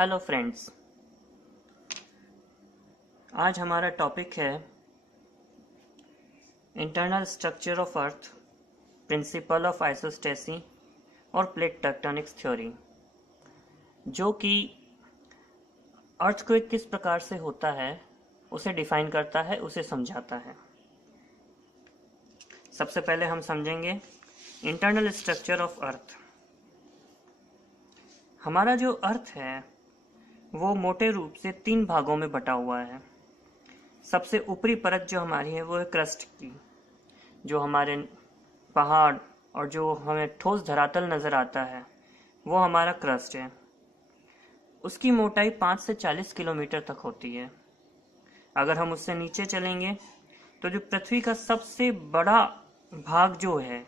Hello friends, आज हमारा topic है internal structure of earth, principle of isostasy और प्लेट टेक्टोनिक्स थ्योरी, जो कि अर्थक्वेक किस प्रकार से होता है उसे डिफाइन करता है, उसे समझाता है। सबसे पहले हम समझेंगे इंटरनल स्ट्रक्चर ऑफ अर्थ। हमारा जो अर्थ है वो मोटे रूप से 3 भागों में बटा हुआ है। सबसे ऊपरी परत जो हमारी है वो है क्रस्ट की, जो हमारे पहाड़ और जो हमें ठोस धरातल नज़र आता है वो हमारा क्रस्ट है। उसकी मोटाई 5 से 40 किलोमीटर तक होती है। अगर हम उससे नीचे चलेंगे तो जो पृथ्वी का सबसे बड़ा भाग जो है,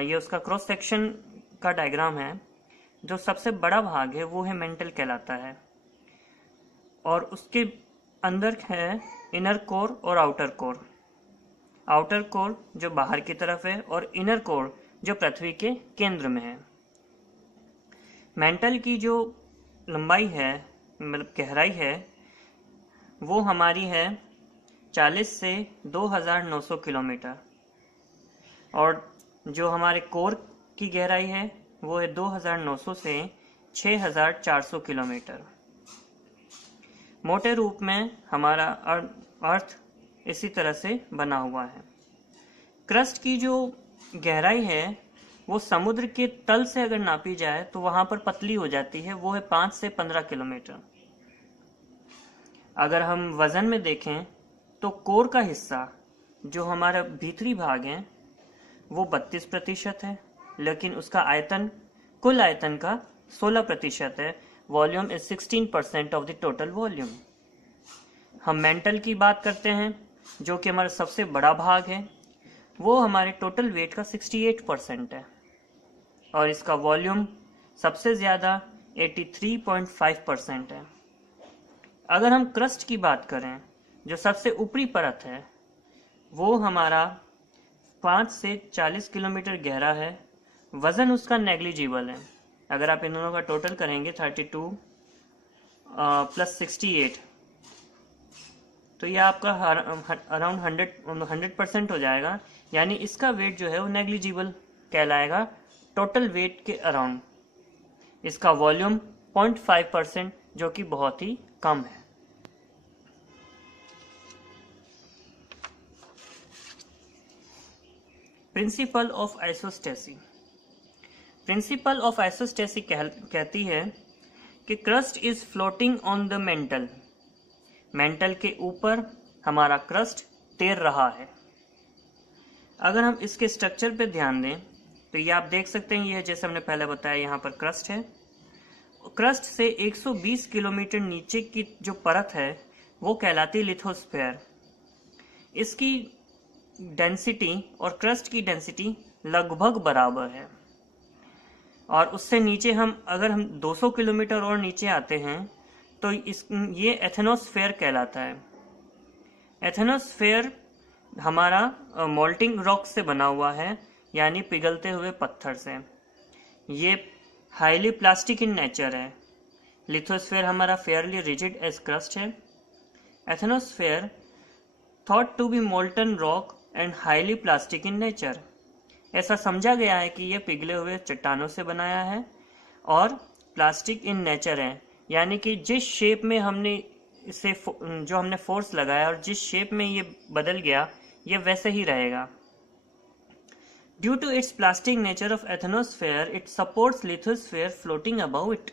ये उसका क्रॉस सेक्शन का डायग्राम है। जो सबसे बड़ा भाग है वो है मेंटल कहलाता है, और उसके अंदर है इनर कोर और आउटर कोर। आउटर कोर जो बाहर की तरफ है और इनर कोर जो पृथ्वी के केंद्र में है। मेंटल की जो लंबाई है, मतलब गहराई है, वो हमारी है 40 से 2900 किलोमीटर, और जो हमारे कोर की गहराई है वो है 2900 से 6400 किलोमीटर। मोटे रूप में हमारा अर्थ इसी तरह से बना हुआ है। क्रस्ट की जो गहराई है वो समुद्र के तल से अगर नापी जाए तो वहां पर पतली हो जाती है, वो है 5 से 15 किलोमीटर। अगर हम वजन में देखें तो कोर का हिस्सा जो हमारा भीतरी भाग है वो 32% है, लेकिन उसका आयतन कुल आयतन का 16% है। Volume is 16% of the total volume. हम मेंटल की बात करते हैं जो कि हमारा सबसे बड़ा भाग है, वो हमारे टोटल वेट का 68% है, और इसका वॉल्यूम सबसे ज़्यादा 83.5% है। अगर हम क्रस्ट की बात करें, जो सबसे ऊपरी परत है, वो हमारा 5 से 40 किलोमीटर गहरा है। वज़न उसका नेग्लिजिबल है। अगर आप इन दोनों का टोटल करेंगे 32 प्लस 68, तो ये आपका अराउंड 100% हो जाएगा। यानी इसका वेट जो है वो नेग्लिजिबल कहलाएगा टोटल वेट के अराउंड। इसका वॉल्यूम 0.5%, जो कि बहुत ही कम है। Principle of isostasy. Principle of isostasy कहती है कि crust is floating on the mental. Mental के ऊपर हमारा क्रस्ट तैर रहा है। अगर हम इसके स्ट्रक्चर पे ध्यान दें तो ये आप देख सकते हैं, ये जैसे हमने पहले बताया, यहाँ पर क्रस्ट है। क्रस्ट से 120 किलोमीटर नीचे की जो परत है वो कहलाती है लिथोस्फीयर। इसकी डेंसिटी और क्रस्ट की डेंसिटी लगभग बराबर है। और उससे नीचे अगर हम 200 किलोमीटर और नीचे आते हैं तो ये एथेनोस्फेयर कहलाता है। एथेनोस्फेयर हमारा मोल्टिंग रॉक से बना हुआ है, यानी पिघलते हुए पत्थर से। ये हाईली प्लास्टिक इन नेचर है। लिथोस्फेयर हमारा फेयरली रिजिड एज क्रस्ट है। Asthenosphere thought to be molten rock and highly plastic in nature. ऐसा समझा गया है कि यह पिघले हुए चट्टानों से बनाया है और प्लास्टिक इन नेचर है, यानी कि जिस शेप में हमने इसे जो हमने फोर्स लगाया और जिस शेप में ये बदल गया, ये वैसे ही रहेगा। Due to its plastic nature of asthenosphere, it supports lithosphere floating above it.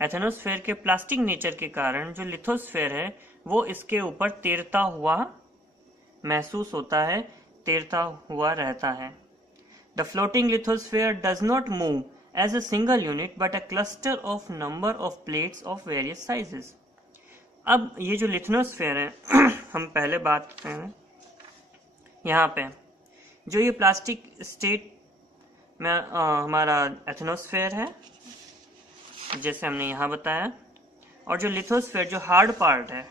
Asthenosphere के प्लास्टिक नेचर के कारण जो लिथोस्फेयर है वो इसके ऊपर तैरता हुआ महसूस होता है, तैरता हुआ रहता है। The floating lithosphere does not move as a single unit but a cluster of number of plates of various sizes. अब ये जो लिथोस्फेयर है हम पहले बात करें, यहाँ पे जो ये प्लास्टिक स्टेट में हमारा एथेनोस्फेयर है, जैसे हमने यहाँ बताया, और जो लिथोस्फेयर जो हार्ड पार्ट है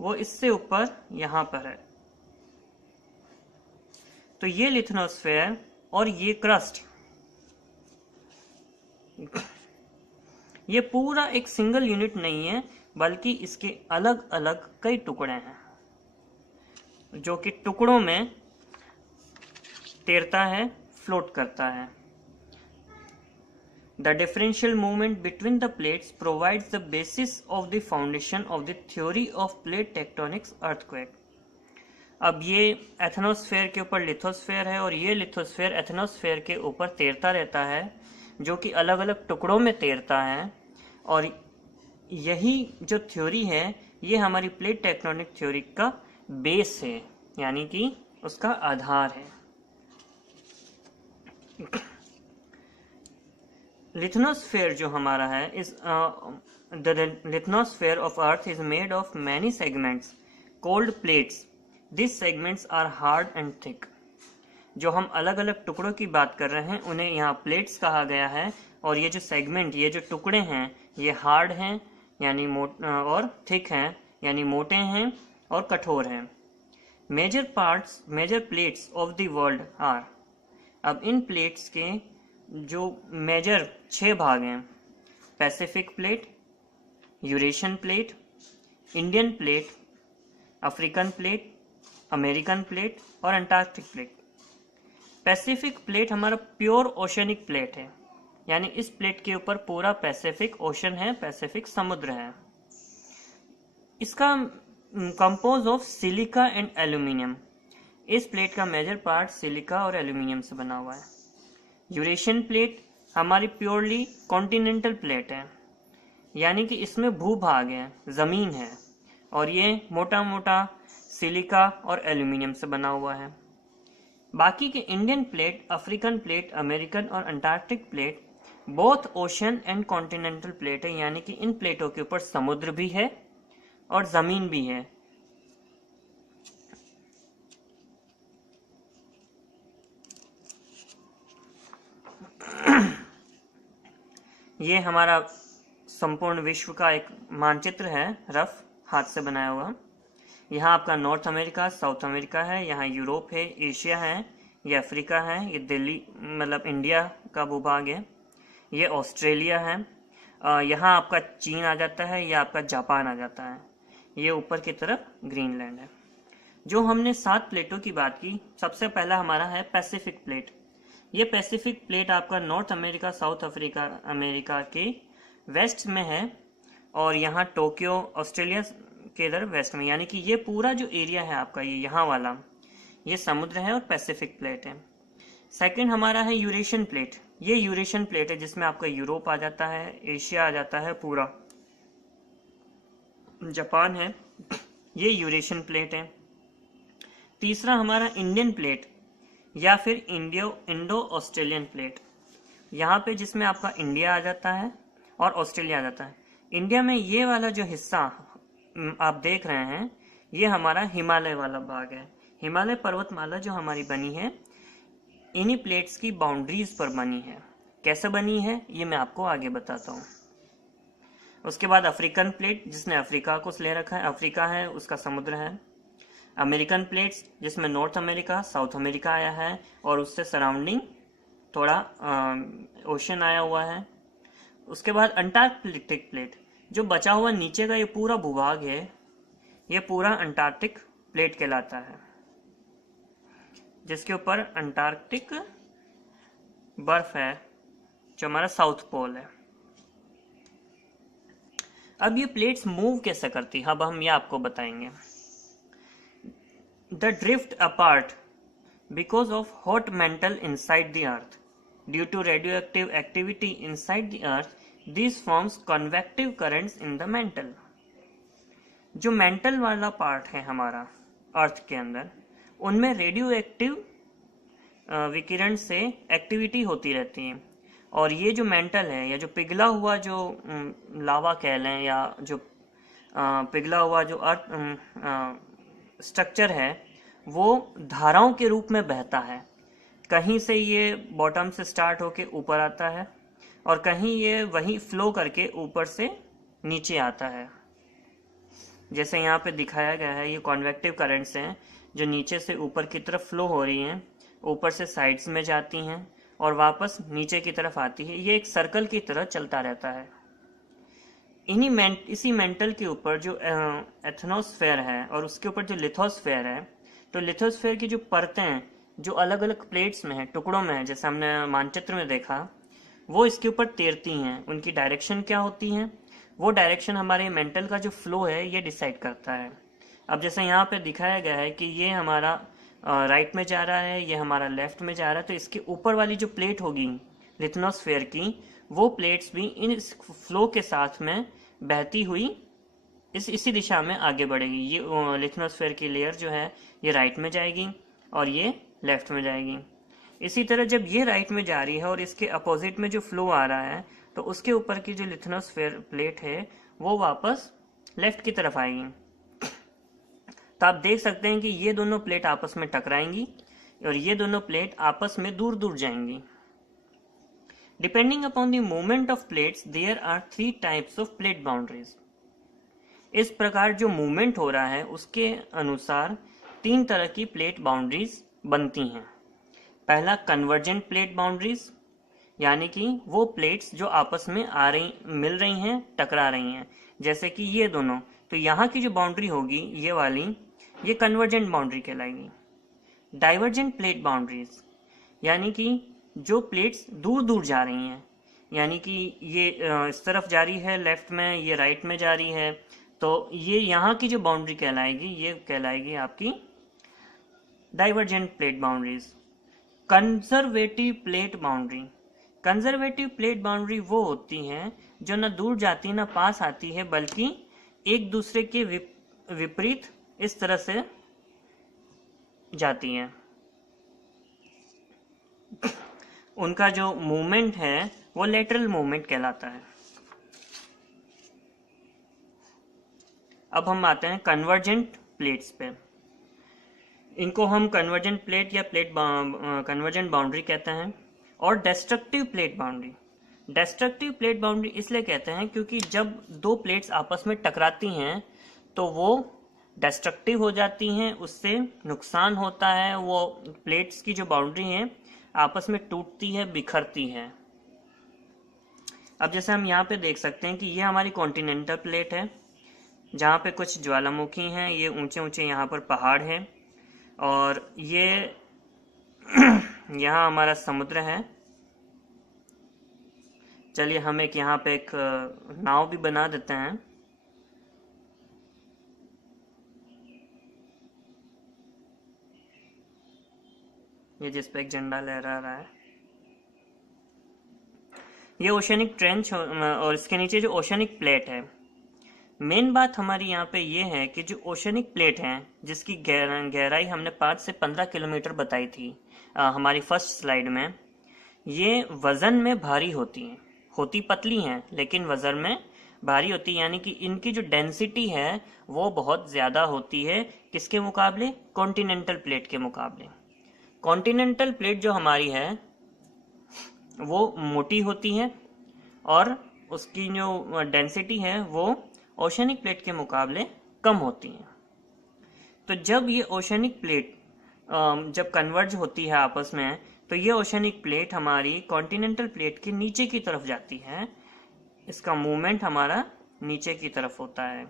वो इससे ऊपर यहाँ पर है। तो ये लिथोस्फेयर और ये क्रस्ट, ये पूरा एक सिंगल यूनिट नहीं है, बल्कि इसके अलग अलग कई टुकड़े हैं जो कि टुकड़ों में तैरता है, फ्लोट करता है। The differential movement between the plates provides the basis of the foundation of the theory of plate tectonics earthquake. अब ये एथनोस्फेयर के ऊपर लिथोस्फेयर है और ये लिथोस्फेयर एथनोस्फेयर के ऊपर तैरता रहता है, जो कि अलग अलग टुकड़ों में तैरता है। और यही जो थ्योरी है ये हमारी प्लेट टेक्टोनिक थ्योरी का बेस है, यानी कि उसका आधार है। लिथनोस्फेयर जो हमारा है is the lithosphere of Earth is made of many segments called plates. This segments are hard and thick. जो हम अलग अलग टुकड़ों की बात कर रहे हैं उन्हें यहाँ प्लेट्स कहा गया है, और ये जो सेगमेंट, ये जो टुकड़े हैं, ये हार्ड हैं यानी और थिक हैं यानी मोटे हैं और कठोर हैं। Major plates of the world are. अब इन प्लेट्स के जो मेजर 6 भाग हैं: Pacific plate, Eurasian plate, Indian plate, African plate, American plate और अंटार्कटिक प्लेट। पैसिफिक प्लेट हमारा प्योर ओशनिक प्लेट है, यानी इस प्लेट के ऊपर पूरा पैसिफिक ओशन है, पैसिफिक समुद्र है। इसका compose of silica and aluminium. इस प्लेट का मेजर पार्ट सिलिका और एल्यूमिनियम से बना हुआ है। यूरेशियन प्लेट हमारी प्योरली कॉन्टिनेंटल प्लेट है, यानी कि इसमें भूभाग है, ज़मीन है, और ये मोटा मोटा सिलिका और एल्यूमिनियम से बना हुआ है। बाकी के Indian plate, African plate, American और Antarctic plate both ocean and continental plate है, यानी कि इन प्लेटों के ऊपर समुद्र भी है और ज़मीन भी है। ये हमारा संपूर्ण विश्व का एक मानचित्र है, रफ हाथ से बनाया हुआ। यहाँ आपका नॉर्थ अमेरिका, साउथ अमेरिका है, यहाँ यूरोप है, एशिया है, ये अफ्रीका है, ये दिल्ली मतलब इंडिया का भूभाग है, ये ऑस्ट्रेलिया है, यहाँ आपका चीन आ जाता है, ये आपका जापान आ जाता है, ये ऊपर की तरफ ग्रीनलैंड है। जो हमने 7 प्लेटों की बात की, सबसे पहला हमारा है पैसिफिक प्लेट। ये पैसिफिक प्लेट आपका north America, south Africa America के वेस्ट में है, और यहाँ टोक्यो ऑस्ट्रेलिया के इधर वेस्ट में, यानी कि ये पूरा जो एरिया है आपका, ये यहाँ वाला, ये समुद्र है और पैसिफिक प्लेट है। सेकंड हमारा है यूरेशियन प्लेट। ये यूरेशियन प्लेट है जिसमें आपका यूरोप आ जाता है, एशिया आ जाता है, पूरा जापान है, ये यूरेशियन प्लेट है। तीसरा हमारा इंडियन प्लेट या फिर इंडो ऑस्ट्रेलियन प्लेट, यहाँ पे जिसमें आपका इंडिया आ जाता है और ऑस्ट्रेलिया आ जाता है। इंडिया में ये वाला जो हिस्सा आप देख रहे हैं, ये हमारा हिमालय वाला भाग है। हिमालय पर्वतमाला जो हमारी बनी है, इन्हीं प्लेट्स की बाउंड्रीज पर बनी है। कैसे बनी है ये मैं आपको आगे बताता हूँ। उसके बाद अफ्रीकन प्लेट, जिसने अफ्रीका को ले रखा है, अफ्रीका है, उसका समुद्र है। अमेरिकन प्लेट्स, जिसमें नॉर्थ अमेरिका, साउथ अमेरिका आया है और उससे सराउंडिंग थोड़ा ओशन आया हुआ है। उसके बाद अंटार्कटिक प्लेट, जो बचा हुआ नीचे का ये पूरा भूभाग है, ये पूरा अंटार्कटिक प्लेट कहलाता है, जिसके ऊपर अंटार्कटिक बर्फ है, जो हमारा साउथ पोल है। अब ये प्लेट्स मूव कैसे करती है, अब हम ये आपको बताएंगे। The drift apart because of hot mantle inside the earth due to radioactive activity inside the earth, this forms convective currents in the mantle. जो मेंटल वाला पार्ट है हमारा अर्थ के अंदर, उनमें रेडियो एक्टिव विकिरण से एक्टिविटी होती रहती है, और ये जो मेंटल है या जो पिघला हुआ जो लावा कह लें, या जो पिघला हुआ जो अर्थ स्ट्रक्चर है, वो धाराओं के रूप में बहता है। कहीं से ये बॉटम से स्टार्ट होके ऊपर आता है और कहीं ये वही फ्लो करके ऊपर से नीचे आता है। जैसे यहाँ पे दिखाया गया है, ये कॉन्वेक्टिव करंट्स हैं जो नीचे से ऊपर की तरफ फ्लो हो रही हैं, ऊपर से साइड्स में जाती हैं और वापस नीचे की तरफ आती है। ये एक सर्कल की तरह चलता रहता है। इसी मेंटल के ऊपर जो एथनोस्फेयर है और उसके ऊपर जो लिथोस्फेयर है, तो लिथोस्फेयर की जो परतें हैं जो अलग अलग प्लेट्स में है, टुकड़ों में है, जैसे हमने मानचित्र में देखा, वो इसके ऊपर तैरती हैं। उनकी डायरेक्शन क्या होती है, वो डायरेक्शन हमारे मेंटल का जो फ्लो है ये डिसाइड करता है। अब जैसे यहाँ पे दिखाया गया है कि ये हमारा राइट में जा रहा है, ये हमारा लेफ्ट में जा रहा है, तो इसके ऊपर वाली जो प्लेट होगी लिथनोस्फेयर की, वो प्लेट्स भी इन फ्लो के साथ में बहती हुई इसी दिशा में आगे बढ़ेगी। ये लिथनोस्फेयर की लेयर जो है ये राइट में जाएगी और ये लेफ्ट में जाएगी। इसी तरह जब ये राइट में जा रही है और इसके अपोजिट में जो फ्लो आ रहा है, तो उसके ऊपर की जो लिथनोस्फेयर प्लेट है वो वापस लेफ्ट की तरफ आएगी। तो आप देख सकते हैं कि ये दोनों प्लेट आपस में टकराएंगी और ये दोनों प्लेट आपस में दूर दूर जाएंगी। Depending upon the movement of plates there are 3 types of plate boundaries. इस प्रकार जो मूवमेंट हो रहा है उसके अनुसार 3 तरह की प्लेट बाउंड्रीज बनती हैं। पहला कन्वर्जेंट प्लेट बाउंड्रीज, यानी कि वो प्लेट्स जो आपस में मिल रही हैं, टकरा रही हैं, जैसे कि ये दोनों। तो यहाँ की जो बाउंड्री होगी ये वाली, ये कन्वर्जेंट बाउंड्री कहलाएगी। डाइवर्जेंट प्लेट बाउंड्रीज, यानी कि जो प्लेट्स दूर दूर जा रही हैं, यानी कि ये इस तरफ जा रही है लेफ्ट में, ये राइट में जा रही है, तो ये यहाँ की जो बाउंड्री कहलाएगी ये कहलाएगी आपकी divergent plate boundaries. Conservative plate boundary, conservative plate boundary वो होती हैं जो ना दूर जाती ना पास आती है, बल्कि एक दूसरे के विपरीत इस तरह से जाती हैं। उनका जो मूवमेंट है वो लेटरल मूवमेंट कहलाता है। अब हम आते हैं कन्वर्जेंट प्लेट्स पे। इनको हम कन्वर्जेंट प्लेट या कन्वर्जेंट बाउंड्री कहते हैं। और destructive plate boundary, destructive plate boundary इसलिए कहते हैं क्योंकि जब दो प्लेट्स आपस में टकराती हैं तो वो डेस्ट्रक्टिव हो जाती हैं, उससे नुकसान होता है, वो प्लेट्स की जो बाउंड्री है आपस में टूटती है, बिखरती है। अब जैसे हम यहाँ पे देख सकते हैं कि ये हमारी कॉन्टिनेंटल प्लेट है जहाँ पे कुछ ज्वालामुखी हैं, ये ऊंचे ऊंचे यहाँ पर पहाड़ हैं, और ये यहाँ हमारा समुद्र है। चलिए हम यहाँ पे एक नाव भी बना देते हैं। ये जिस पे एक झंडा लहरा रहा है, ये ओशनिक ट्रेंच और इसके नीचे जो ओशनिक प्लेट है। मेन बात हमारी यहाँ पे ये है कि जो ओशनिक प्लेट है जिसकी गहराई हमने 5 से 15 किलोमीटर बताई थी हमारी फर्स्ट स्लाइड में, ये वजन में भारी होती पतली हैं लेकिन वजन में भारी होती है, यानी कि इनकी जो डेंसिटी है वो बहुत ज़्यादा होती है। किसके मुकाबले? कॉन्टिनेंटल प्लेट के मुकाबले। कॉन्टिनेंटल प्लेट जो हमारी है वो मोटी होती है और उसकी जो डेंसिटी है वो ओशनिक प्लेट के मुकाबले कम होती है। तो जब ये ओशनिक प्लेट जब कन्वर्ज होती है आपस में, तो ये ओशनिक प्लेट हमारी कॉन्टिनेंटल प्लेट के नीचे की तरफ जाती है, इसका मूवमेंट हमारा नीचे की तरफ होता है।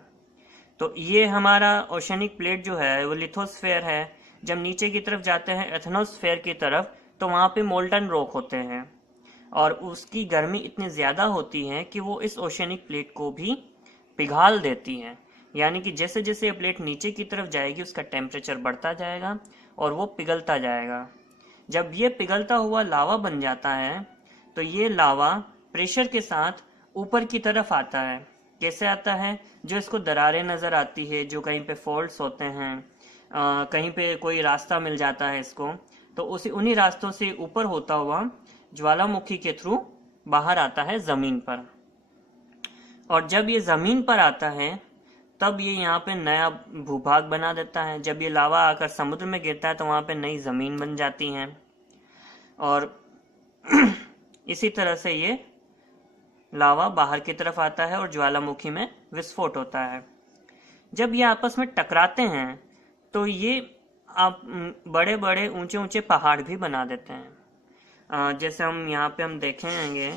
तो ये हमारा ओशनिक प्लेट जो है वो लिथोस्फेयर है। जब नीचे की तरफ जाते हैं एथनोस्फेयर की तरफ, तो वहाँ पे मोल्टन रॉक होते हैं और उसकी गर्मी इतनी ज़्यादा होती है कि वो इस ओशनिक प्लेट को भी पिघाल देती है। यानी कि जैसे जैसे ये प्लेट नीचे की तरफ जाएगी उसका टेम्परेचर बढ़ता जाएगा और वो पिघलता जाएगा। जब ये पिघलता हुआ लावा बन जाता है तो ये लावा प्रेशर के साथ ऊपर की तरफ आता है। कैसे आता है? जो इसको दरारें नज़र आती है, जो कहीं पे फॉल्ट्स होते हैं, कहीं पे कोई रास्ता मिल जाता है इसको, तो उन्हीं रास्तों से ऊपर होता हुआ ज्वालामुखी के थ्रू बाहर आता है ज़मीन पर। और जब ये ज़मीन पर आता है तब ये यहाँ पे नया भूभाग बना देता है। जब ये लावा आकर समुद्र में गिरता है तो वहाँ पे नई ज़मीन बन जाती है और इसी तरह से ये लावा बाहर की तरफ आता है और ज्वालामुखी में विस्फोट होता है। जब ये आपस में टकराते हैं तो ये आप बड़े बड़े ऊंचे ऊंचे पहाड़ भी बना देते हैं। जैसे हम यहाँ पे हम देखेंगे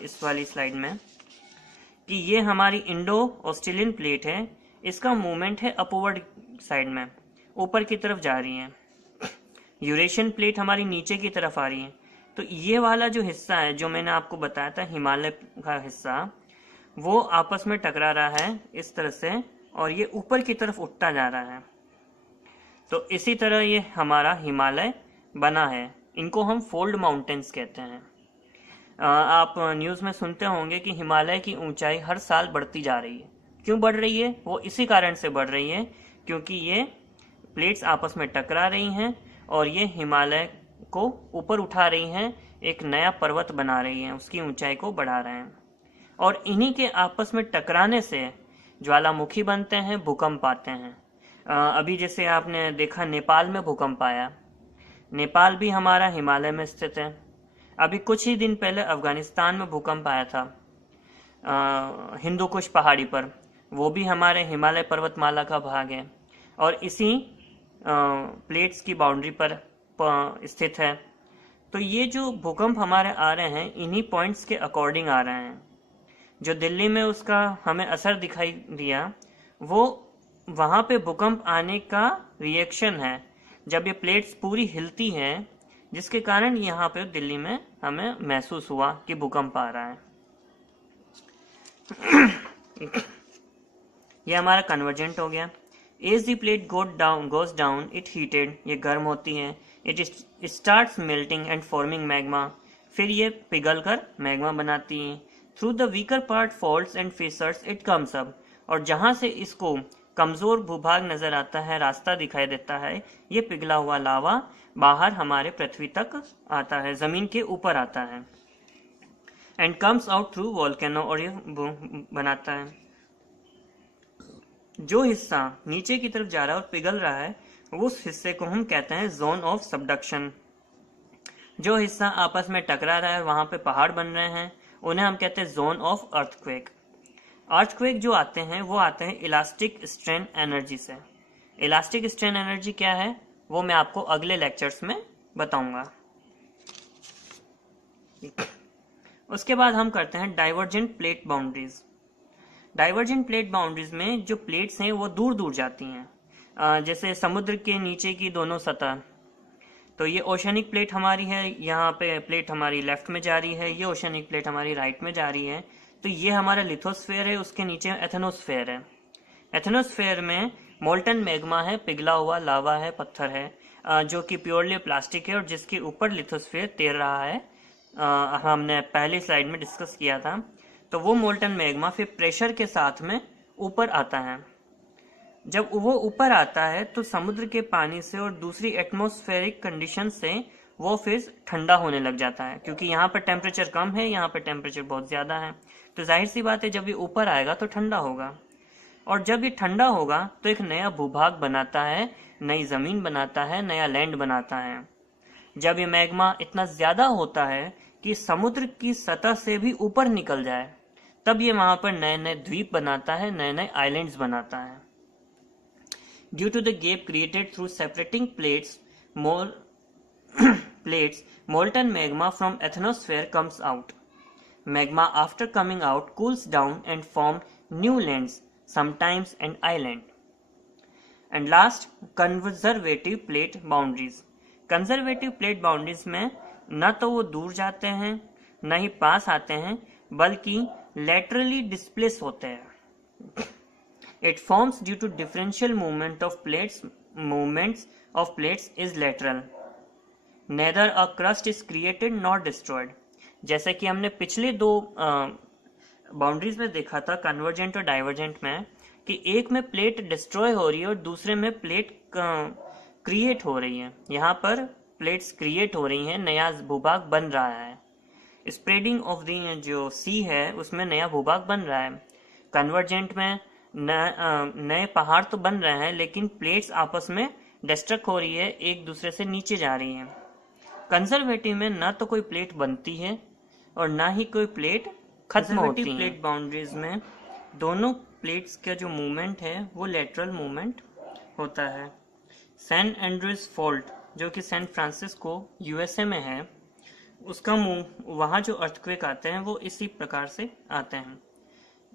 इस वाली स्लाइड में, कि ये हमारी इंडो ऑस्ट्रेलियन प्लेट है, इसका मूवमेंट है अपवर्ड साइड में, ऊपर की तरफ जा रही है। यूरेशियन प्लेट हमारी नीचे की तरफ आ रही है। तो ये वाला जो हिस्सा है जो मैंने आपको बताया था हिमालय का हिस्सा, वो आपस में टकरा रहा है इस तरह से और ये ऊपर की तरफ उठता जा रहा है। तो इसी तरह ये हमारा हिमालय बना है। इनको हम फोल्ड माउंटेन्स कहते हैं। आप न्यूज़ में सुनते होंगे कि हिमालय की ऊंचाई हर साल बढ़ती जा रही है। क्यों बढ़ रही है? वो इसी कारण से बढ़ रही है क्योंकि ये प्लेट्स आपस में टकरा रही हैं और ये हिमालय को ऊपर उठा रही हैं, एक नया पर्वत बना रही हैं, उसकी ऊंचाई को बढ़ा रहे हैं। और इन्हीं के आपस में टकराने से ज्वालामुखी बनते हैं, भूकंप आते हैं। अभी जैसे आपने देखा नेपाल में भूकंप आया। नेपाल भी हमारा हिमालय में स्थित है। अभी कुछ ही दिन पहले अफगानिस्तान में भूकंप आया था हिंदू कुश पहाड़ी पर, वो भी हमारे हिमालय पर्वतमाला का भाग है और इसी प्लेट्स की बाउंड्री पर स्थित है। तो ये जो भूकंप हमारे आ रहे हैं इन्हीं पॉइंट्स के अकॉर्डिंग आ रहे हैं। जो दिल्ली में उसका हमें असर दिखाई दिया वो वहाँ पे भूकंप आने का रिएक्शन है, जब ये प्लेट्स पूरी हिलती हैं, जिसके कारण यहाँ पे दिल्ली में हमें महसूस हुआ कि भूकंप आ रहा है। ये हमारा कन्वर्जेंट हो गया। As the plate goes down it heated, ये गर्म होती है, it starts melting and forming magma, फिर ये पिघल कर मैग्मा बनाती है। Through the weaker part faults and fissures it comes up, और जहाँ से इसको कमज़ोर भूभाग नज़र आता है, रास्ता दिखाई देता है, ये पिघला हुआ लावा बाहर हमारे पृथ्वी तक आता है, ज़मीन के ऊपर आता है। And comes out through volcano, और ये बनाता है। जो हिस्सा नीचे की तरफ जा रहा है और पिघल रहा है उस हिस्से को हम कहते हैं जोन ऑफ सबडक्शन। जो हिस्सा आपस में टकरा रहा है, वहाँ पे पहाड़ बन रहे हैं, उन्हें हम कहते हैं जोन ऑफ अर्थक्वेक। अर्थक्वेक जो आते हैं वो आते हैं इलास्टिक स्ट्रेन एनर्जी से। इलास्टिक स्ट्रेन एनर्जी क्या है वो मैं आपको अगले लेक्चर्स में बताऊंगा। उसके बाद हम करते हैं divergent plate boundaries. Divergent plate boundaries में जो प्लेट्स हैं वो दूर दूर जाती हैं, जैसे समुद्र के नीचे की दोनों सतह। तो ये ओशनिक प्लेट हमारी है, यहाँ पे प्लेट हमारी लेफ्ट में जा रही है, ये ओशनिक प्लेट हमारी राइट में जा रही है। तो ये हमारा लिथोस्फेयर है, उसके नीचे एथेनोस्फेयर है। एथेनोस्फेयर में मोल्टन मैग्मा है, पिघला हुआ लावा है, पत्थर है, जो कि प्योरली प्लास्टिक है और जिसके ऊपर लिथोस्फेयर तैर रहा है। हमने पहली स्लाइड में डिस्कस किया था। तो वो मोल्टन मैग्मा फिर प्रेशर के साथ में ऊपर आता है। जब वो ऊपर आता है तो समुद्र के पानी से और दूसरी एटमॉस्फेरिक कंडीशन से वो फिर ठंडा होने लग जाता है, क्योंकि यहाँ पर टेम्परेचर कम है, यहाँ पर टेम्परेचर बहुत ज़्यादा है। तो जाहिर सी बात है जब ये ऊपर आएगा तो ठंडा होगा, और जब ये ठंडा होगा तो एक नया भूभाग बनाता है, नई ज़मीन बनाता है, नया लैंड बनाता है। जब ये मैग्मा इतना ज़्यादा होता है कि समुद्र की सतह से भी ऊपर निकल जाए, तब ये वहाँ पर नए नए द्वीप बनाता है, नए नए आइलैंड्स बनाता है। Due to the gap created through separating plates, molten magma from atmosphere comes out. Magma after coming out cools down and form new lands, sometimes an island. And last, conservative plate boundaries. Conservative plate boundaries में न तो वो दूर जाते हैं न ही पास आते हैं, बल्कि laterally displace होते हैं। It forms due to differential movement of plates. Movements of plates is lateral. Neither a crust is created nor destroyed. जैसे कि हमने पिछले दो बाउंड्रीज में देखा था, कन्वर्जेंट और डाइवर्जेंट में, कि एक में प्लेट डिस्ट्रॉय हो रही है और दूसरे में प्लेट क्रिएट हो रही है। यहाँ पर प्लेट्स क्रिएट हो रही हैं, नया भूभाग बन रहा है। स्प्रेडिंग ऑफ द जो सी है उसमें नया भूभाग बन रहा है। कन्वर्जेंट में नए पहाड़ तो बन रहे हैं, लेकिन प्लेट्स आपस में डिस्ट्रक्ट हो रही है, एक दूसरे से नीचे जा रही हैं। कंजर्वेटिव में ना तो कोई प्लेट बनती है और ना ही कोई प्लेट खत्म होती है। प्लेट बाउंड्रीज में दोनों प्लेट्स का जो मूवमेंट है वो लेटरल मूवमेंट होता है। सैन एंड्रूज फॉल्ट जो कि सैन फ्रांसिस्को यूएसए में है, उसका वहाँ जो अर्थक्वेक आते हैं वो इसी प्रकार से आते हैं।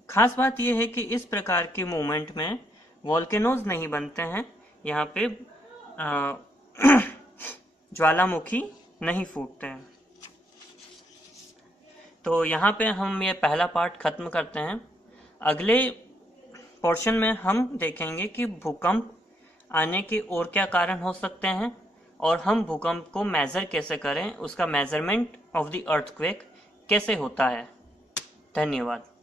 खास बात यह है कि इस प्रकार के मूवमेंट में वॉल्केनोज नहीं बनते हैं, यहाँ पे ज्वालामुखी नहीं फूटते हैं। तो यहाँ पे हम ये पहला पार्ट खत्म करते हैं। अगले पोर्शन में हम देखेंगे कि भूकंप आने के और क्या कारण हो सकते हैं और हम भूकंप को मेजर कैसे करें, उसका मेजरमेंट ऑफ द अर्थक्वेक कैसे होता है। धन्यवाद।